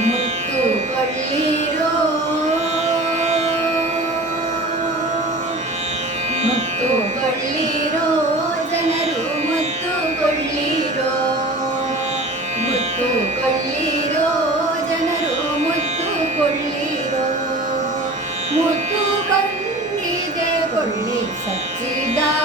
ಮುತ್ತು ಕೊಳ್ಳಿರೋ ಮುತ್ತು ಕೊಳ್ಳಿರೋ ಜನರು ಮುತ್ತು ಕೊಳ್ಳಿರೋ ಮುತ್ತು ಕೊಳ್ಳಿರೋ ಜನರು ಮುತ್ತು ಕೊಳ್ಳಿರೋ ಮುತ್ತು ಬಂದಿದೆ ಕೊಳ್ಳಿ ಸಚ್ಚಿದಾನಂದ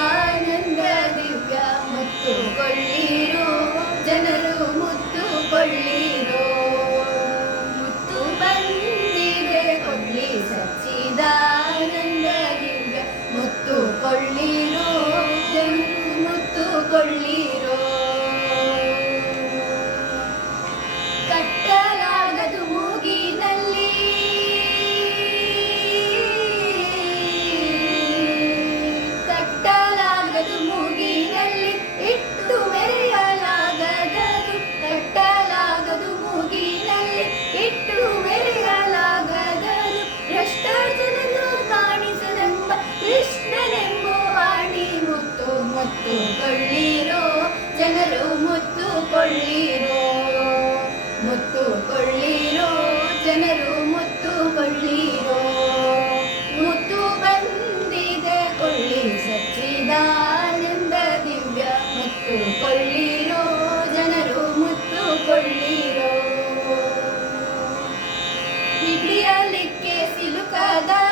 ಮುತ್ತು ಕೊಳ್ಳಿರೋ ಜನರು ಮುತ್ತುಕೊಳ್ಳಿರೋ ಮುತ್ತುಕೊಳ್ಳಿರೋ ಮುತ್ತು ಕೊಳ್ಳಿರೋ ಜನರು ಮುತ್ತುಕೊಳ್ಳಿರೋ. ಮುತ್ತು ಬಂದಿದೆ ಕೊಳ್ಳಿ ಸಚ್ಚಿದಾನಂದ ದಿವ್ಯ ಮುತ್ತು ಕೊಳ್ಳಿರೋ ಜನರು ಮುತ್ತುಕೊಳ್ಳಿರೋ. ಹಿಡಿಯಲಿಕ್ಕೆ ಸಿಲುಕದದು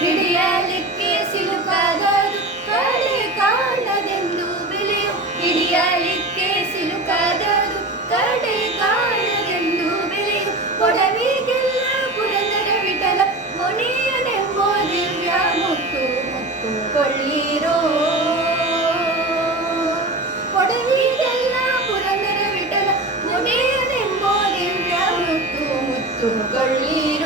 ಹಿಡಿಯಲಿಕ್ಕೆ ಸಿಲುಕಾದರು ಕಡೆ ಕಾಣದೆಂದು ಬೆಲೆಯು. ಹಿಡಿಯಲಿಕ್ಕೆ ಸಿಲುಕಾದರು ಕಡೆ ಕಾಣದೆಂದು ಬೆಲೆಯು. ಕೊಡವಿಗೆಲ್ಲ ಪುರಂದರ ವಿಠಲ ಮುನಿಯನೆಂಬೋ ದಿವ್ಯ ಮುತ್ತು ಮುತ್ತು ಕೊಳ್ಳಿರೋ ಕೊಡವಿಗೆಲ್ಲ ಪುರಂದರ ವಿಠಲ ಮುನಿಯನೆಂಬೋ ದಿವ್ಯ ಮುತ್ತು ಮುತ್ತು ಕೊಳ್ಳಿರೋ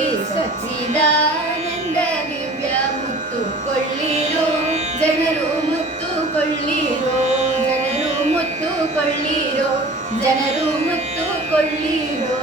ಕೊಳ್ಳಿ ಸಚ್ಚಿದಾನಂದ ದಿವ್ಯ ಮುತ್ತು ಕೊಳ್ಳಿರೋ ಜನರು ಮುತ್ತು ಕೊಳ್ಳಿರೋ ಜನರು ಮುತ್ತು ಜನರು ಮುತ್ತು ಕೊಳ್ಳಿರೋ